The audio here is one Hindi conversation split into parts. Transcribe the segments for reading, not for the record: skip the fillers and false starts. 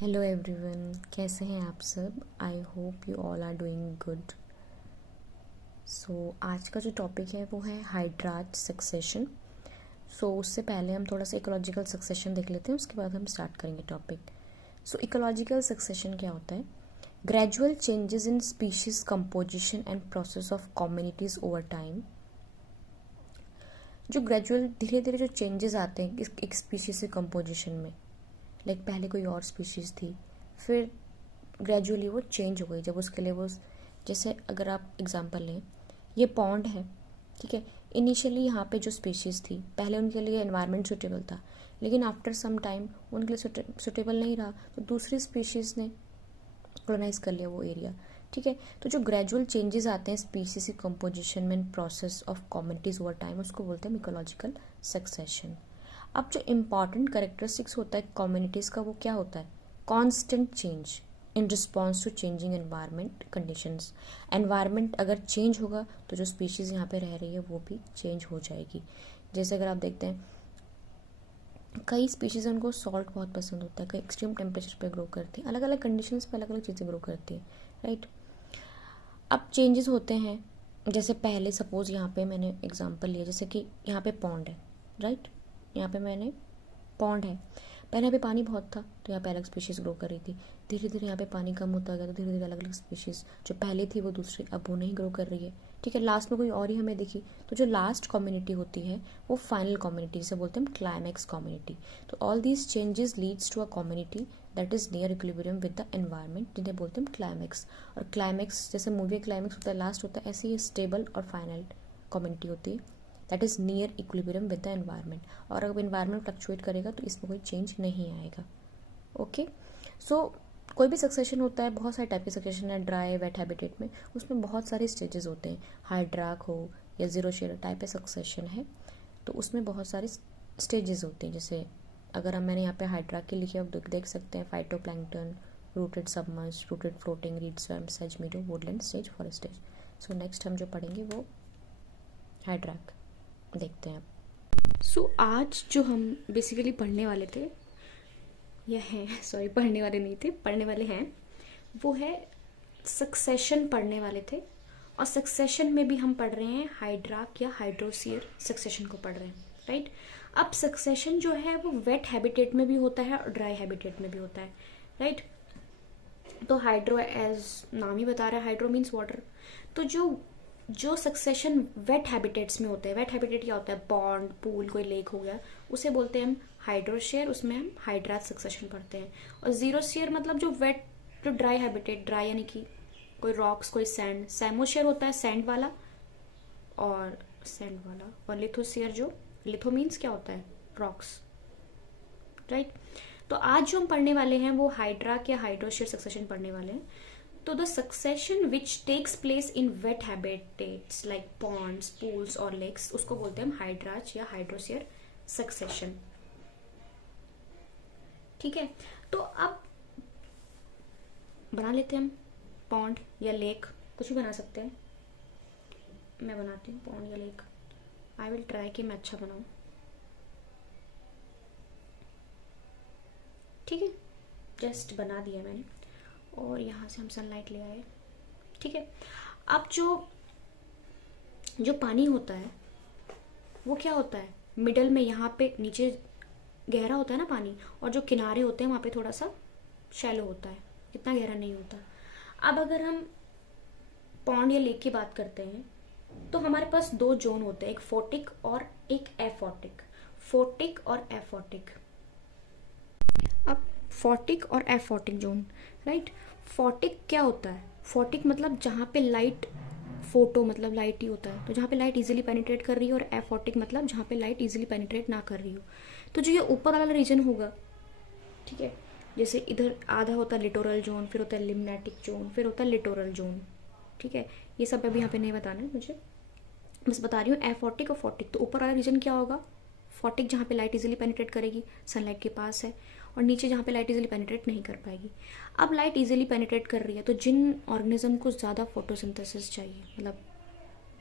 हेलो एवरीवन, कैसे हैं आप सब। I hope you all are doing good. आज का जो टॉपिक है वो है हाइड्रार्च सक्सेशन। उससे पहले हम थोड़ा सा इकोलॉजिकल सक्सेशन देख लेते हैं, उसके बाद हम स्टार्ट करेंगे टॉपिक। इकोलॉजिकल सक्सेशन क्या होता है? Gradual changes in species composition and process of communities over time. जो ग्रेजुअल धीरे धीरे जो चेंजेस आते हैं एक स्पीशीज के कंपोजिशन में, लाइक पहले कोई और स्पीशीज़ थी, फिर ग्रेजुअली वो चेंज हो गई। जब उसके लिए वो, जैसे अगर आप एग्जांपल लें, ये पॉन्ड है, ठीक है। इनिशियली यहाँ पे जो स्पीशीज़ थी पहले उनके लिए एनवायरनमेंट सूटेबल था, लेकिन आफ्टर सम टाइम उनके लिए सूटेबल नहीं रहा, तो दूसरी स्पीशीज़ ने कॉलोनाइज कर लिया वो एरिया, ठीक है। तो जो ग्रेजुअल चेंजेस आते हैं स्पीशीज की कंपोजिशन में, process of communities over time, उसको बोलते हैं इकोलॉजिकल सक्सेशन। अब जो इम्पॉर्टेंट करेक्टरिस्टिक्स होता है कम्युनिटीज़ का, वो क्या होता है? Constant change in response to changing environment conditions. Environment अगर चेंज होगा तो जो स्पीशीज़ यहाँ पे रह रही है वो भी चेंज हो जाएगी। जैसे अगर आप देखते हैं, कई स्पीशीज़ उनको सॉल्ट बहुत पसंद होता है, कई एक्सट्रीम टेम्परेचर पे ग्रो करती हैं, अलग अलग कंडीशंस पे अलग अलग चीज़ें ग्रो करती हैं, राइट। अब चेंजेस होते हैं, जैसे पहले सपोज यहाँ पे मैंने एग्जांपल लिया, जैसे कि यहाँ पे पॉन्ड है, राइट। यहाँ पे मैंने पॉन्ड है, पहले यहाँ पे पानी बहुत था तो यहाँ पे अलग स्पीशीज़ ग्रो कर रही थी। धीरे धीरे यहाँ पे पानी कम होता गया तो धीरे धीरे अलग अलग स्पीशीज़ जो पहले थी वो दूसरी, अब वो नहीं ग्रो कर रही है, ठीक है। लास्ट में कोई और ही हमें दिखी, तो जो लास्ट कम्युनिटी होती है वो फाइनल कम्युनिटी, जिसे बोलते हैं क्लाइमैक्स कम्युनिटी। तो all these changes leads to a community that is near equilibrium with the environment, जिन्हें बोलते हैं क्लाइमैक्स। और क्लाइमैक्स जैसे मूवी क्लाइमैक्स होता है, लास्ट होता है, ऐसे ही स्टेबल और फाइनल कम्युनिटी होती है that is near equilibrium with the environment. और अगर एनवायरनमेंट फ्लक्चुएट करेगा तो इसमें कोई चेंज नहीं आएगा। ओके, सो कोई भी सक्सेशन होता है, बहुत सारे टाइप के सक्सेशन है ड्राई वेट हैबिटेट में, उसमें बहुत सारे स्टेजेस होते हैं। हाइड्राक हो या जीरो शेयर टाइप है सक्सेशन है, तो उसमें बहुत सारे स्टेजेस होते हैं। जैसे अगर हम, मैंने यहाँ पे हाइड्राक के लिखे, आप देख सकते हैं phytoplankton, rooted submerge, rooted floating, read swum, says मीडो, Woodland stage, forest stage. Next हम जो पढ़ेंगे वो हाइड्राक देखते हैं। आज जो हम बेसिकली पढ़ने वाले थे, या हैं, सॉरी पढ़ने वाले नहीं थे, पढ़ने वाले हैं, वो है सक्सेशन पढ़ने वाले थे। और सक्सेशन में भी हम पढ़ रहे हैं हाइड्राक या हाइड्रोसियर सक्सेशन को पढ़ रहे हैं, राइट। अब सक्सेशन जो है वो वेट हैबिटेट में भी होता है और ड्राई हैबिटेट में भी होता है, राइट। तो हाइड्रो, एज नाम ही बता रहा है, हाइड्रो मीन्स वाटर। तो जो सक्सेशन वेट हैबिटेट्स में होते हैं, वेट हैबिटेट क्या होता है? पॉन्ड, पूल, कोई लेक हो गया, उसे बोलते हैं हम हाइड्रोशेयर, उसमें हम हाइड्राक सक्सेशन पढ़ते हैं। और जीरोशेयर मतलब जो वेट, जो ड्राई हैबिटेट, ड्राई यानी कि कोई रॉक्स, कोई सैंड, सैमोशेयर होता है सैंड वाला, और सैंड वाला, और लिथोशेयर, जो लिथो मीन्स क्या होता है? Rocks, right. तो आज जो हम पढ़ने वाले हैं वो हाइड्राक या हाइड्रोशेयर सक्सेशन पढ़ने वाले हैं। तो the succession which takes place in wet habitats like ponds, pools और लेक्स, उसको बोलते हैं हम हाइड्राच या हाइड्रोसियर सक्सेशन, ठीक है। तो अब बना लेते हैं हम पॉन्ड या लेक, कुछ भी बना सकते हैं। मैं बनाती हूँ पॉन्ड या लेक, आई विल ट्राई कि मैं अच्छा बनाऊँ, ठीक है। जस्ट बना दिया मैंने, और यहाँ से हम सनलाइट ले आए, ठीक है। अब जो जो पानी होता है वो क्या होता है? मिडल में, यहाँ पे नीचे गहरा होता है ना पानी, और जो किनारे होते हैं वहाँ पे थोड़ा सा शैलो होता है, इतना गहरा नहीं होता। अब अगर हम पॉन्ड या लेक की बात करते हैं तो हमारे पास दो जोन होते हैं, एक फोटिक और एक एफोटिक। फोटिक और एफोटिक। अब फोटिक और एफोटिक जोन, राइट। फोटिक क्या होता है? फोटिक मतलब जहाँ पे लाइट, फोटो मतलब लाइट ही होता है, तो जहाँ पे लाइट इजीली पेनिट्रेट कर रही है, और एफोटिक मतलब जहाँ पे लाइट इजीली पेनिट्रेट ना कर रही हो। तो जो ये ऊपर वाला रीजन होगा, ठीक है, जैसे इधर आधा होता है लिटोरल जोन, फिर होता है लिम्नेटिक जोन, फिर होता है लिटोरल जोन, ठीक है। ये सब अभी यहाँ पे नहीं बताना है मुझे, बस बता रही हूँ एफोटिक और फोटिक। तो ऊपर वाला रीजन क्या होगा? फोटिक, जहाँ पे लाइट इजीली पेनिट्रेट करेगी, सनलाइट के पास है, और नीचे जहाँ पे लाइट इजीली पेनिट्रेट नहीं कर पाएगी। अब लाइट इजीली पेनिट्रेट कर रही है, तो जिन ऑर्गेनिज्म को ज़्यादा फोटोसिंथेसिस चाहिए, मतलब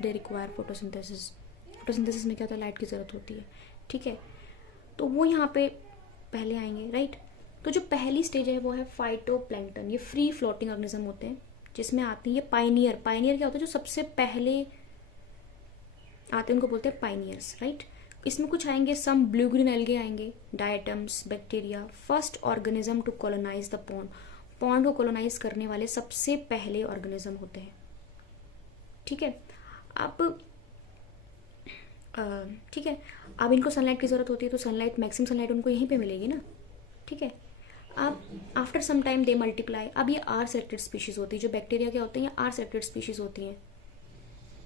दे रिक्वायर फोटोसिंथेसिस, फोटोसिंथेसिस में क्या होता है? लाइट की ज़रूरत होती है, ठीक है। तो वो यहाँ पे पहले आएंगे, राइट। तो जो पहली स्टेज है वो है फाइटोप्लैंक्टन। ये फ्री फ्लोटिंग ऑर्गेनिज्म होते हैं जिसमें आती है ये पाइनियर। पाइनियर क्या होता है, जो सबसे पहले आते हैं उनको बोलते हैं पाइनियर्स, राइट। इसमें कुछ आएंगे, सम ब्लू ग्रीन एल्गे आएंगे, diatoms, bacteria, first organism to colonise the pond. Pond को कॉलोनाइज करने वाले सबसे पहले ऑर्गेनिज्म होते हैं, ठीक है। अब ठीक है, अब इनको सनलाइट की जरूरत होती है, तो सनलाइट, मैक्सिमम सनलाइट उनको यहीं पे मिलेगी ना, ठीक है। अब after some time they multiply. अब ये आर सेलेक्टेड स्पीशीज होती है, जो बैक्टीरिया क्या होते हैं, ये आर सेलेक्टेड स्पीशीज होती हैं,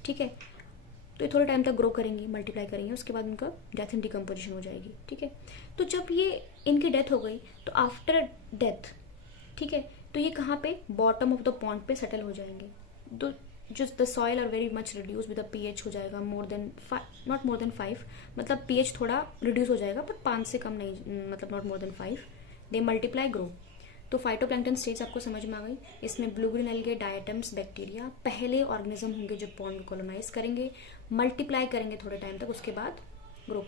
ठीक है। तो ये थोड़े टाइम तक ग्रो करेंगी, मल्टीप्लाई करेंगे, उसके बाद उनका डेथ एंड डिकम्पोजिशन हो जाएगी, ठीक है। तो जब ये इनकी डेथ हो गई तो आफ्टर डेथ, ठीक है, तो ये कहाँ पे, बॉटम ऑफ द पॉन्ड पे सेटल हो जाएंगे। तो जो the soil are very much reduce with the pH हो जाएगा more than not more than 5, मतलब पीएच थोड़ा रिड्यूस हो जाएगा पर 5 से कम नहीं, मतलब not more than 5। They multiply, grow. तो फाइटोप्लैंक्टन स्टेज आपको समझ में आ गई। इसमें blue green algae, diatoms, bacteria पहले ऑर्गेनिज्म होंगे जो पॉन्ड कॉलोनाइज करेंगे, मल्टीप्लाई करेंगे थोड़े टाइम तक, उसके बाद ग्रो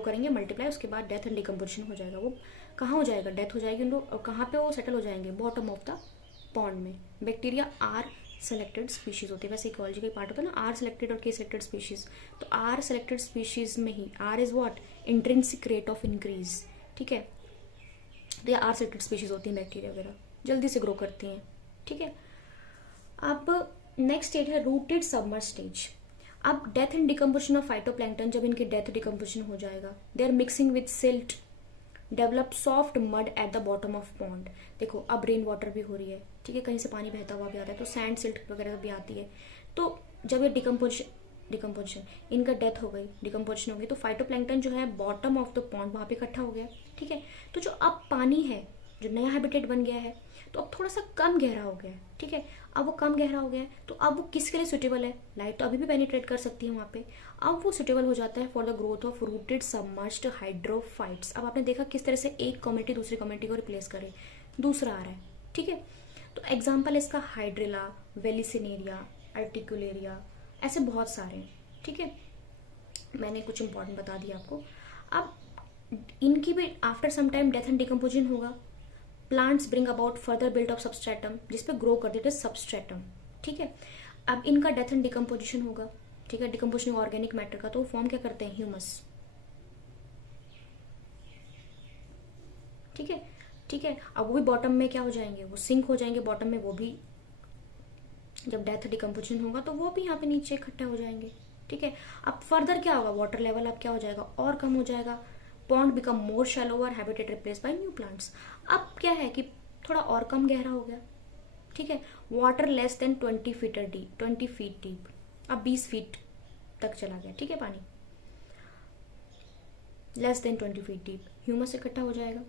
करेंगे मल्टीप्लाई, उसके बाद डेथ एंड डिकम्पोजिशन हो जाएगा। वो कहाँ हो जाएगा, डेथ हो जाएगी उनको, कहाँ पे वो सेटल हो जाएंगे, बॉटम ऑफ द पॉन्ड में। बैक्टीरिया आर सेलेक्टेड स्पीशीज होती है, वैसे इकोलॉजी का पार्ट होता है ना, आर सेलेक्टेड और के सेलेक्टेड स्पीशीज। तो आर सेलेक्टेड स्पीशीज में ही r is what, intrinsic rate of increase, ठीक है। तो ये आर सेलेक्टेड स्पीशीज होती हैं, बैक्टीरिया वगैरह जल्दी से ग्रो करती हैं, ठीक है। अब नेक्स्ट स्टेज है रूटेड सबमर्ज स्टेज। अब death and decomposition of phytoplankton, जब इनकी डेथ डिकम्पोजिशन हो जाएगा, they are mixing with silt, develop soft mud at the bottom of pond. देखो अब रेन वाटर भी हो रही है, ठीक है, कहीं से पानी बहता हुआ भी आता है, तो सैंड सिल्ट वगैरह भी आती है। तो जब ये डिकम्पोजिशन इनका डेथ हो गई, डिकम्पोजिशन हो गई, तो फाइटोप्लैंक्टन जो है बॉटम ऑफ द पॉन्ड वहां पे इकट्ठा हो गया, ठीक है। तो जो अब पानी है, जो नया हैबिटेट बन गया है, तो अब थोड़ा सा कम गहरा हो गया है, ठीक है। अब वो कम गहरा हो गया है, तो अब वो किसके लिए सुटेबल है, लाइट तो अभी भी पेनिट्रेट कर सकती है वहाँ पे। अब वो सुटेबल हो जाता है for the growth of rooted submerged hydrophytes. अब आपने देखा किस तरह से एक कम्युनिटी दूसरी कम्युनिटी को रिप्लेस करे, दूसरा आ रहा है, ठीक है। तो एग्जाम्पल है इसका हाइड्रिला, वेलिसिनेरिया, आर्टिकुलेरिया, ऐसे बहुत सारे हैं, ठीक है। मैंने कुछ इंपॉर्टेंट बता दिया आपको। अब इनकी भी after some time death and decomposition होगा, plants bring about further built of substratum, जिसपे ग्रो कर देते सबस्ट्रेटम, ठीक है। अब इनका डेथ एंड डिकम्पोजिशन होगा, ठीक है, डिकम्पोजिशन ऑर्गेनिक मैटर का, तो फॉर्म क्या करते हैं, ह्यूमस, ठीक है, ठीक है। अब वो भी बॉटम में क्या हो जाएंगे, वो सिंक हो जाएंगे बॉटम में, वो भी जब डेथ डिकम्पोजिशन होगा तो वो भी यहाँ पे नीचे इकट्ठा हो जाएंगे, ठीक है। अब फर्दर क्या होगा, वाटर लेवल अब क्या हो जाएगा, और कम हो जाएगा, pond become more shallower, habitat replace by new plants. अब क्या है कि थोड़ा और कम गहरा हो गया, ठीक है। Water less than 20 feet deep, अब 20 फीट तक चला गया, ठीक है, पानी less than 20 feet deep, humus इकट्ठा हो जाएगा,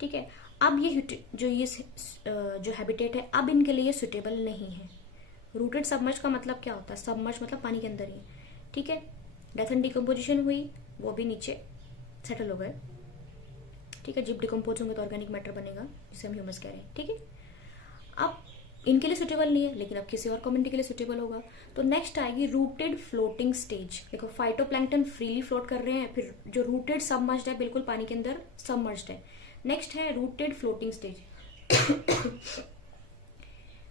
ठीक है। अब ये जो हैबिटेट है, अब इनके लिए सुटेबल नहीं है। रूटेड सबमर्ज का मतलब क्या होता है, सबमर्ज मतलब पानी के अंदर ही, ठीक है। डेथ एंड डिकम्पोजिशन हुई, वो भी नीचे सेटल हो गए, ठीक है। जब डिकम्पोज होंगे तो ऑर्गेनिक मैटर बनेगा, जिसे हम ह्यूमस कह रहे हैं, ठीक है। अब इनके लिए सुटेबल नहीं है, लेकिन अब किसी और कम्युनिटी के लिए सुटेबल होगा। तो नेक्स्ट आएगी रूटेड फ्लोटिंग स्टेज। देखो फाइटोप्लैंक्टन फ्रीली फ्लोट कर रहे हैं, फिर जो रूटेड सबमर्ज्ड है, बिल्कुल पानी के अंदर सबमर्ज्ड है। नेक्स्ट है rooted floating stage.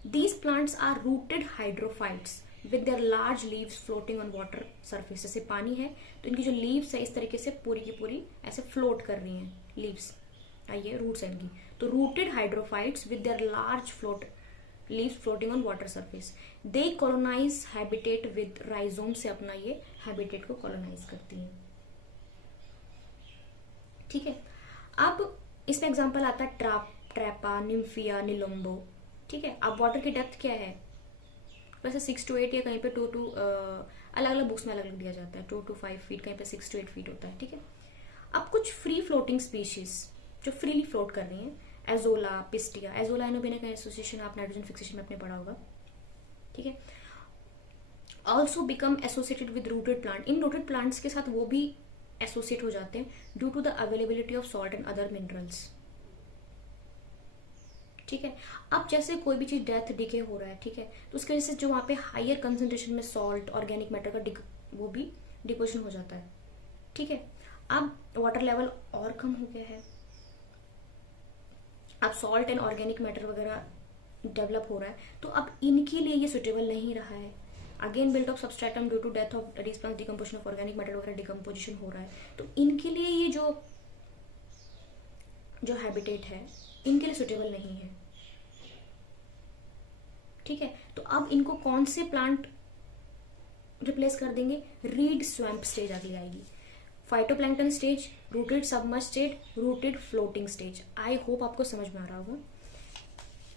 These plants are rooted hydrophytes with their large leaves floating on water surface। जैसे पानी है तो इनकी जो लीव्स है इस तरीके से पूरी की पूरी ऐसे फ्लोट कर रही हैं, लीव्स आइए रूट्स है इनकी। तो rooted hydrophytes with their large float leaves floating on water surface, they colonise habitat with rhizome से अपना ये हैबिटेट को कॉलोनाइज करती हैं, ठीक है। अब इसमें एग्जांपल आता है ट्रैपा, निम्फिया, निलोम्बो, ठीक है। अब वाटर की डेप्थ क्या है, वैसे 6 to 8 या कहीं पे 2 to अलग अलग बुक्स में अलग अलग दिया जाता है, 2 to 5 फीट, कहीं पे 6 to 8 फीट होता है, ठीक है। अब कुछ फ्री फ्लोटिंग स्पीशीज जो फ्रीली फ्लोट कर रही हैं, azolla, pistia, azolla anabaena association आप नाइट्रोजन फिक्सेशन में आपने पढ़ा होगा, ठीक है। Also become associated with rooted plant, in rooted plants के साथ वो भी एसोसिएट हो जाते हैं due to the availability of salt and other minerals, ठीक है। अब जैसे कोई भी चीज डेथ डिके हो रहा है, ठीक है, तो उसकी वजह से जो वहां पे हायर कंसेंट्रेशन में सॉल्ट, ऑर्गेनिक मैटर का वो भी डिपोजिशन हो जाता है, ठीक है। अब वाटर लेवल और कम हो गया है, अब सॉल्ट एंड ऑर्गेनिक मैटर वगैरह डेवलप हो रहा है, तो अब इनके लिए ये सुटेबल नहीं रहा है। Again built of substratum due to death of dispense decomposition of organic matter वगैरह डिकम्पोजिशन हो रहा है, तो इनके लिए ये जो जो हैबिटेट है इनके लिए सुटेबल नहीं है। ठीक है, तो अब इनको कौन से प्लांट रिप्लेस कर देंगे? रीड स्वैम्प स्टेज अगली आएगी, phytoplankton stage, rooted submerge stage, rooted floating stage. आई होप आपको समझ में आ रहा होगा।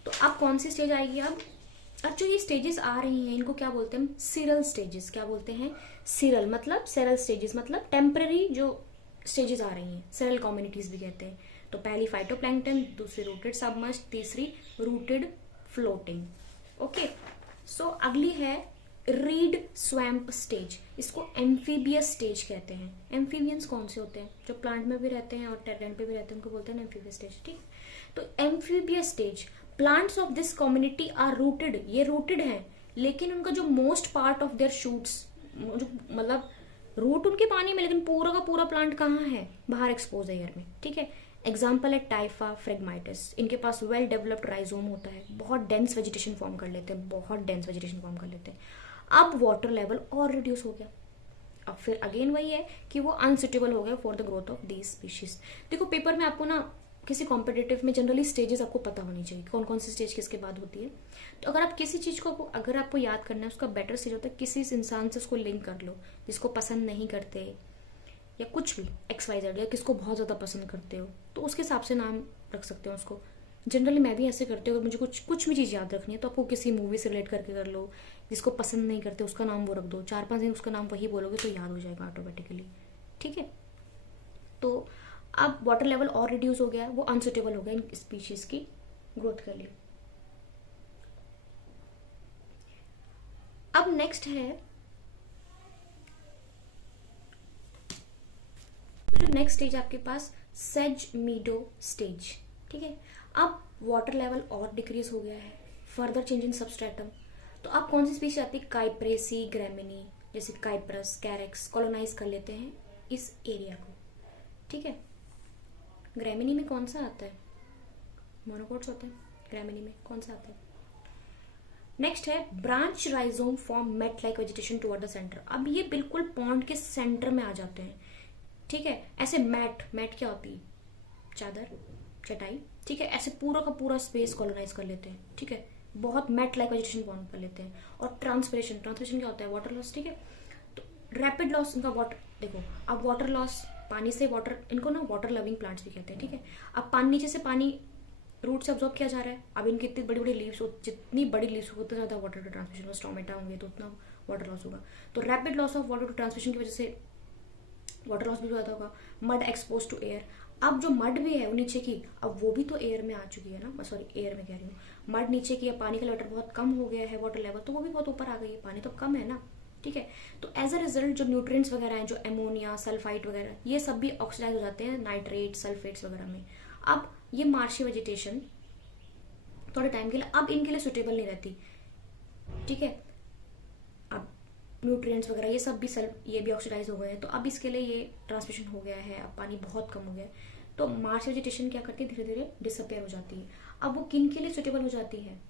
तो अब कौन सी स्टेज आएगी? अब जो ये स्टेजेस आ रही हैं इनको क्या बोलते हैं? Cereal stages. क्या बोलते हैं? सिरल मतलब सेरल स्टेजेस, मतलब टेम्पररी जो स्टेजेस आ रही हैं, सेरल कम्युनिटीज भी कहते हैं। तो पहली फाइटोप्लैंक्टन, दूसरी रूटेड सबमर्ज, तीसरी रूटेड फ्लोटिंग। ओके, सो अगली है रीड स्वैम्प स्टेज। इसको एम्फीबियस स्टेज कहते हैं। एम्फीबियंस कौन से होते हैं? जो प्लांट में भी रहते हैं और टेरेन पे भी रहते हैं, उनको बोलते हैं एम्फीबियस स्टेज। ठीक, तो amphibious stage, plants of this community are rooted, ये रूटेड हैं, लेकिन उनका जो most part of their shoots, जो मतलब रूट उनके पानी में, लेकिन पूरा का पूरा प्लांट कहाँ है? बाहर एक्सपोज है एयर में। ठीक है, एग्जाम्पल है टाइफा फ्रेगमाइटिस। इनके पास वेल डेवलप्ड राइजोम होता है, बहुत डेंस वेजिटेशन फॉर्म कर लेते हैं, बहुत डेंस वेजिटेशन फॉर्म कर लेते हैं। अब वाटर लेवल और रिड्यूस हो गया, अब फिर अगेन वही है कि वो अनसुटेबल हो गया for the growth of these species. देखो पेपर में आपको ना किसी कॉम्पिटेटिव में जनरली स्टेजेस आपको पता होनी चाहिए, कौन कौन सी स्टेज किसके बाद होती है। तो अगर आप किसी चीज को अगर आपको याद करना है, उसका बेटर स्टेज होता है किसी इंसान से उसको लिंक कर लो जिसको पसंद नहीं करते, या कुछ भी XYZ, या किसको बहुत ज़्यादा पसंद करते हो, तो उसके हिसाब से नाम रख सकते हो उसको। जनरली मैं भी ऐसे करती हूँ, अगर मुझे कुछ भी चीज़ याद रखनी है तो आपको किसी मूवी से रिलेट करके कर लो, जिसको पसंद नहीं करते उसका नाम वो रख दो, 4-5 दिन उसका नाम वही बोलोगे तो याद हो जाएगा ऑटोमेटिकली। ठीक है, तो अब वाटर लेवल और रिड्यूस हो गया, वो अनसुटेबल हो गया इन स्पीशीज की ग्रोथ के लिए। अब नेक्स्ट है, जो नेक्स्ट स्टेज आपके पास सेज मीडो स्टेज। ठीक है, अब वाटर लेवल और डिक्रीज हो गया है, फर्दर चेंज इन सबस्ट्रेटम। तो अब कौन सी स्पीशीज आती है? काइप्रेसी ग्रेमिनी, जैसे काइप्रस, कैरेक्स कॉलोनाइज कर लेते हैं इस एरिया को। ठीक है, ग्रेमिनी में कौन सा आता है? मोनोकोट्स होते हैं ग्रेमिनी में, कौन सा आता है? नेक्स्ट है branch rhizome form mat like vegetation toward the centre. अब ये बिल्कुल पॉन्ड के सेंटर में आ जाते हैं। ठीक है, ऐसे मैट क्या होती है? चादर, चटाई। ठीक है, ऐसे पूरा का पूरा स्पेस कॉलोनाइज कर लेते हैं। ठीक है, बहुत मैट लाइक वेजिटेशन फॉर्म कर लेते हैं। और ट्रांसपिरेशन क्या होता है? Water loss. ठीक है, तो रैपिड लॉस इनका वाटर, देखो अब वाटर लॉस, पानी से वाटर, इनको ना वाटर लविंग प्लांट्स भी कहते हैं। ठीक है, अब पानी, नीचे से पानी रूट से अब्जॉर्ब किया जा रहा है। अब इनकी इतनी बड़ी बड़ी लीव्स, जितनी बड़ी लीव्स होगी उतना ज़्यादा वाटर का ट्रांसमिशन होगा, टोमेटा होंगे तो उतना वाटर लॉस होगा। तो rapid loss of water to transmission की वजह से वाटर लॉस भी ज़्यादा होगा। मड एक्सपोज टू एयर, अब जो मड भी है वो नीचे की, अब वो भी तो एयर में आ चुकी है ना, सॉरी एयर में कह रही हूँ, मड नीचे की है, पानी का लेवल बहुत कम हो गया है, वाटर लेवल तो वो भी बहुत ऊपर आ गई है, पानी तो कम है ना। ठीक है, तो एज अ रिजल्ट जो न्यूट्रिएंट्स वगैरह हैं, जो एमोनिया, सल्फाइड वगैरह, ये सब भी ऑक्सीडाइज हो जाते हैं नाइट्रेट, सल्फेट्स वगैरह में। अब ये मार्शी वेजिटेशन थोड़े टाइम के लिए अब इनके लिए सुटेबल नहीं रहती। ठीक है, अब न्यूट्रिएंट्स वगैरह ये सब भी ये भी ऑक्सीडाइज हो गए हैं, तो अब इसके लिए ये ट्रांसमिशन हो गया है, अब पानी बहुत कम हो गया है, तो मार्श वेजिटेशन क्या करती है? धीरे धीरे डिसअपेयर हो जाती है। अब वो किन के लिए सुटेबल हो जाती है?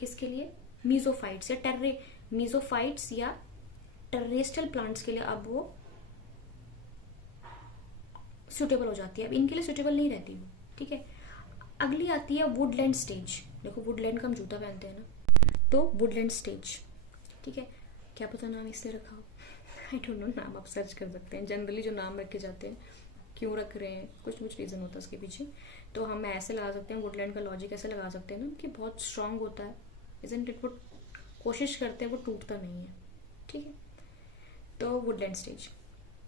किसके लिए? मीजोफाइट्स या मीजोफाइट्स या टेरेस्ट्रियल प्लांट्स के लिए अब वो सुटेबल हो जाती है, अब इनके लिए सुटेबल नहीं रहती वो। ठीक है, अगली आती है वुडलैंड स्टेज। देखो वुडलैंड का हम जूता पहनते हैं ना, तो वुडलैंड स्टेज। ठीक है, क्या पता नाम इसलिए रखा हो, आई डोंट नो, नाम आप सर्च कर सकते हैं। जनरली जो नाम रखे जाते हैं क्यों रख रहे हैं, कुछ रीज़न होता है उसके पीछे, तो हम ऐसे लगा सकते हैं, वुडलैंड का लॉजिक ऐसे लगा सकते हैं ना कि बहुत स्ट्रांग होता है, इजंट इट, वो कोशिश करते हैं वो टूटता नहीं है। ठीक है, तो वुडलैंड स्टेज।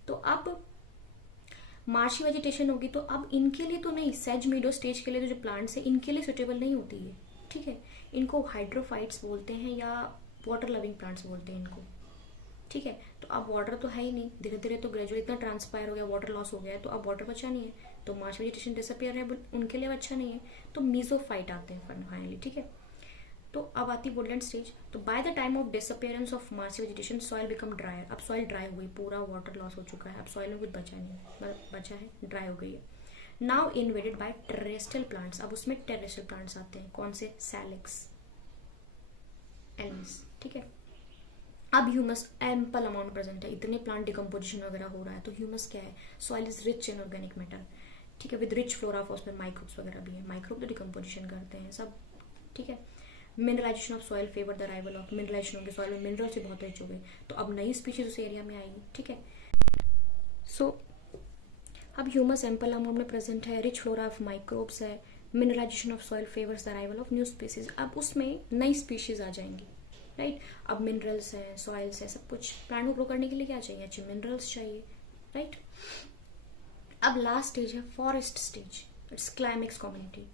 तो अब मार्शी वेजिटेशन होगी, तो अब इनके लिए तो नहीं, सेज मीडो स्टेज के लिए जो प्लांट्स है इनके लिए सुटेबल नहीं होती है। ठीक है, इनको हाइड्रोफाइट्स बोलते हैं या वाटर लविंग प्लांट्स बोलते हैं इनको। ठीक है, तो अब वाटर तो है ही नहीं, धीरे धीरे तो ग्रेजुअली इतना ट्रांसपायर हो गया, वाटर लॉस हो गया, तो अब वाटर बचा नहीं है, तो मार्श वेजिटेशन डिसअपियर है, उनके लिए अच्छा नहीं है, तो मीजोफाइट आते हैं फाइनली। ठीक है, तो अब आती वुडलैंड स्टेज। तो by the time of disappearance of Marsh vegetation soil become dry. अब सॉइल ड्राई हो गई, पूरा वाटर लॉस हो चुका है, अब सॉइल में कुछ बचा नहीं, बचा है, ड्राई हो गई है। Now invaded by terrestrial plants. अब उसमें टेरेस्ट्रियल प्लांट्स आते हैं, कौन से? सैलिक्स, एल्मिस, ठीक है। अब ह्यूमस एम्पल अमाउंट प्रेजेंट है, इतने प्लांट डिकम्पोजिशन वगैरह हो रहा है, तो ह्यूमस क्या है? Soil is rich in organic matter, ठीक है, विद रिच फ्लोरा, उसमें माइक्रोब्स वगैरह भी है, माइक्रोब तो डिकम्पोजिशन करते हैं सब, ठीक है। Mineralisation of soil favour the arrival of, mineralisation होगी, सॉइल में मिनरल्स बहुत रिच हो गए, तो अब नई स्पीशीज उस एरिया में आएगी, ठीक है। सो अब ह्यूमस एम्पल अमाउंट में प्रेजेंट है, रिच फ्लोरा ऑफ माइक्रोब्स है, mineralisation of soil favours the arrival of new species, अब उसमें नई स्पीशीज आ जाएंगी, राइट। अब मिनरल्स हैं, सॉइल्स है, सब कुछ प्लांट को ग्रो करने के लिए क्या चाहिए? अच्छे मिनरल्स चाहिए, राइट। अब लास्ट स्टेज है forest stage, it's climax community.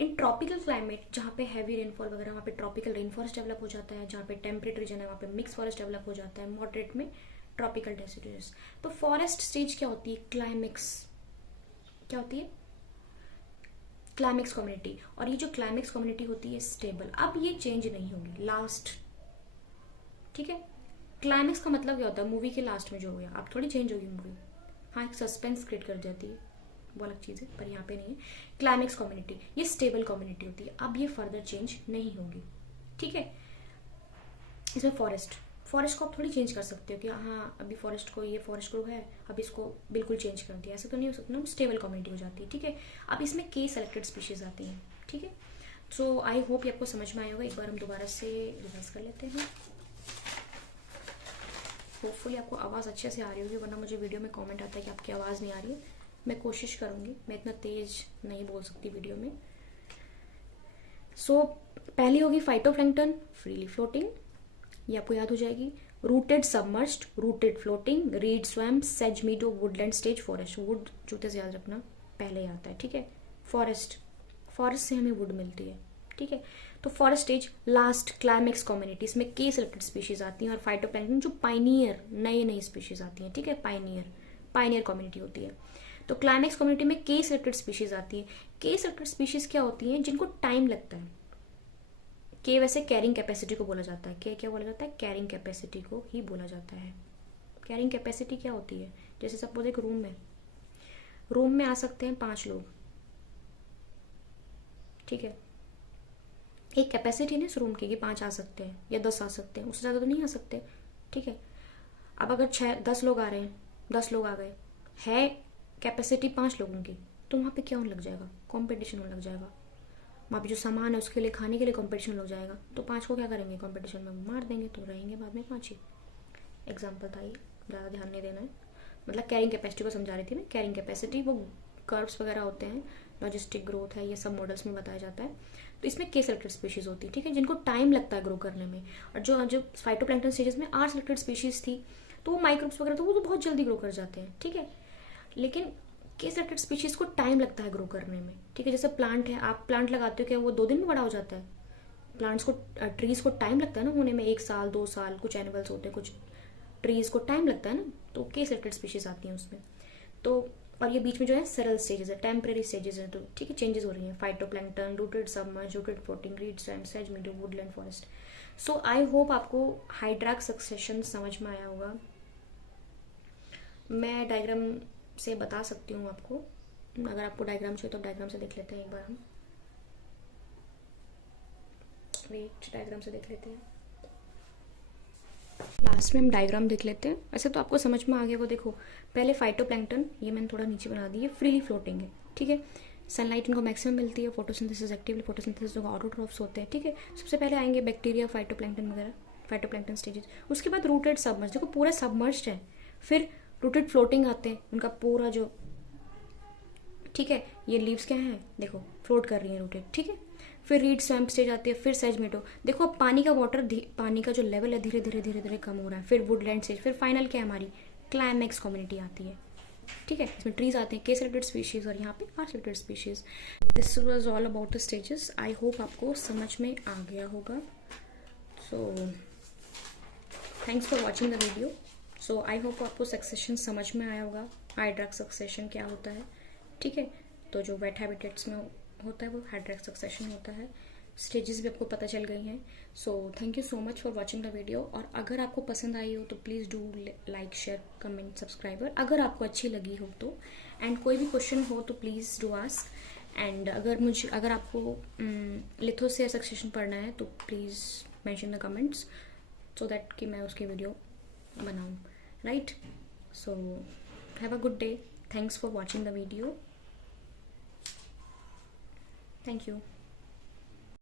In tropical climate जहाँ पे हैवी रेनफॉल वगैरह, वहाँ पे ट्रॉपिकल रेन फॉरेस्ट डेवलप हो जाता है, जहाँ पे टेम्परेट रीजन है वहाँ पे मिक्स फॉरेस्ट डेवलप हो जाता है, मॉडरेट में ट्रॉपिकल डेसिड्यूज। तो फॉरेस्ट स्टेज क्या होती है? क्लाइमेक्स, क्या होती है? Climax community. और ये जो क्लाइमेक्स कम्युनिटी होती है स्टेबल, अब ये चेंज नहीं होगी, लास्ट, ठीक है। क्लाइमेक्स का मतलब क्या होता है? मूवी के लास्ट में जो हो गया, अब थोड़ी चेंज होगी मूवी, हाँ एक सस्पेंस क्रिएट कर जाती है, वो अलग चीज़ है, पर यहाँ पे नहीं है। क्लाइमेक्स कम्युनिटी ये स्टेबल कम्युनिटी होती है, अब ये फर्दर चेंज नहीं होगी, ठीक है। इसमें फॉरेस्ट को आप थोड़ी चेंज कर सकते हो कि हाँ अभी फॉरेस्ट को, ये फॉरेस्ट ग्रो है, अब इसको बिल्कुल चेंज कर दिया, ऐसा तो नहीं हो सकता ना, स्टेबल कम्युनिटी हो जाती है, ठीक है। अब इसमें के सेलेक्टेड स्पीशीज आती हैं, ठीक है। सो आई होप ये आपको समझ में आया होगा। एक बार हम दोबारा से रिवाइज कर लेते हैं। होपफुली आपको आवाज़ अच्छे से आ रही होगी, वरना मुझे वीडियो में कमेंट आता है कि आपकी आवाज़ नहीं आ रही है। मैं कोशिश करूँगी, मैं इतना तेज नहीं बोल सकती वीडियो में। सो पहली होगी फाइटोप्लैंक्टन, फ्रीली फ्लोटिंग, ये आपको याद हो जाएगी। Rooted submerged, rooted floating, read swamp, says मीडो, Woodland stage, forest. Would जूते से याद रखना, पहले आता है, ठीक है। फॉरेस्ट से हमें वुड मिलती है, ठीक है। तो forest stage last climax community, इसमें के सेलेक्टेड स्पीशीज आती हैं, और फाइटोप्लैंक्टन जो पाइनियर नई स्पीशीज आती हैं, ठीक है, पाइनियर कम्युनिटी होती है। तो क्लाइमेक्स कम्युनिटी में के सेलेक्टेड स्पीशीज आती है। के सेलेक्टेड स्पीशीज क्या होती हैं? जिनको टाइम लगता है। के वैसे कैरिंग कैपेसिटी को बोला जाता है, के क्या बोला जाता है? कैरिंग कैपेसिटी को ही बोला जाता है। कैरिंग कैपेसिटी क्या होती है? जैसे सपोज एक रूम में आ सकते हैं 5 लोग, ठीक है। एक कैपेसिटी है इस रूम की कि 5 आ सकते हैं या 10 आ सकते हैं, उससे ज़्यादा तो नहीं आ सकते, ठीक है। अब अगर 10 लोग आ रहे हैं, 10 लोग आ गए, है कैपेसिटी 5 लोगों की, तो वहाँ पे क्या होने लग जाएगा? कंपटीशन होने लग जाएगा। वहाँ पे जो सामान है उसके लिए, खाने के लिए कंपटीशन लग जाएगा, तो 5 को क्या करेंगे? कंपटीशन में मार देंगे, तो रहेंगे बाद में 5 ही। एग्जाम्पल था ये, ज़्यादा ध्यान नहीं देना है। मतलब कैरिंग कैपेसिटी को समझा रही थी मैं। कैरिंग कैपेसिटी वो कर्व्स वगैरह होते हैं, लॉजिस्टिक ग्रोथ है, ये सब मॉडल्स में बताया जाता है। तो इसमें के सेलेक्टेड स्पीशीज होती है, ठीक है, जिनको टाइम लगता है ग्रो करने में। और जो फाइटोप्लैंक्टन स्टेजेस में आर सेलेक्टेड स्पीशीज थी, तो वो माइक्रोब्स वगैरह तो वो तो बहुत जल्दी ग्रो कर जाते हैं, ठीक है। लेकिन के सेलेक्टेड स्पीशीज को टाइम लगता है ग्रो करने में, ठीक है। जैसे प्लांट है, आप प्लांट लगाते हो, क्या वो 2 दिन में बड़ा हो जाता है? प्लांट्स को, ट्रीज को टाइम लगता है ना होने में, 1 साल 2 साल, कुछ एनिमल्स होते हैं, कुछ ट्रीज को टाइम लगता है ना, तो के सेलेक्टेड स्पीशीज आती हैं उसमें। तो और ये बीच में जो है सरल स्टेजेस है, टेम्परेरी स्टेजेस है, तो ठीक है, चेंजेस हो रही हैं। Phytoplankton, rooted submerge, rooted floating, read swamp, says मीडो, Woodland forest. So I hope आपको हाइड्रैक सक्सेशन समझ में आया होगा। मैं डायग्राम से बता सकती हूँ आपको, अगर आपको डायग्राम चाहिए तो डायग्राम से देख लेते हैं एक बार हम। वेट, डायग्राम से देख लेते हैं, लास्ट में हम डायग्राम देख लेते हैं। ऐसे तो आपको समझ में आ गया। वो देखो, पहले फाइटोप्लैंक्टन, ये मैंने थोड़ा नीचे बना दी है, फ्रीली फ्लोटिंग है, ठीक है। सनलाइट इनको मैक्सिमम मिलती है, फोटोसिंथेसिस एक्टिवली, फोटोसिंथेसिस जो ऑटोट्रॉफ्स होते हैं, ठीक है। सबसे पहले आएंगे बैक्टीरिया, फाइटोप्लैंक्टन वगैरह, फाइटोप्लैंक्टन स्टेजेस। उसके बाद रूटेड सबमर्ज, देखो पूरा सबमर्ज्ड है। फिर रूटेड फ्लोटिंग आते हैं, उनका पूरा जो, ठीक है, ये लीव्स क्या हैं, देखो फ्लोट कर रही है रूटेड, ठीक है। फिर रीड स्वैम्प स्टेज आती है, फिर सेज मीडो, देखो अब पानी का पानी का जो लेवल है धीरे धीरे कम हो रहा है। फिर वुडलैंड स्टेज, फिर फाइनल क्या हमारी क्लाइमेक्स कम्युनिटी आती है, ठीक है। इसमें ट्रीज आते हैं, के सेलेक्टेड स्पीशीज, और यहाँ पे are selected species. This was all about the stages. I hope आपको समझ में आ गया होगा। So thanks for watching the video. So I hope आपको सक्सेशन समझ में आया होगा, हाइड्रैक सक्सेशन क्या होता है, ठीक है। तो जो वेट हैबिटेट्स में होता है वो हाइड्रैक सक्सेशन होता है। स्टेजेस भी आपको पता चल गई हैं. So thank you so much for watching the video. और अगर आपको पसंद आई हो तो please do like, share, comment, subscriber अगर आपको अच्छी लगी हो तो. एंड कोई भी क्वेश्चन हो तो प्लीज़ डू आस्क. एंड अगर आपको लिथो से सक्सेशन पढ़ना है तो please mention the comments so that कि मैं उसकी वीडियो बनाऊँ. Right. So have a good day. Thanks for watching the video. Thank you.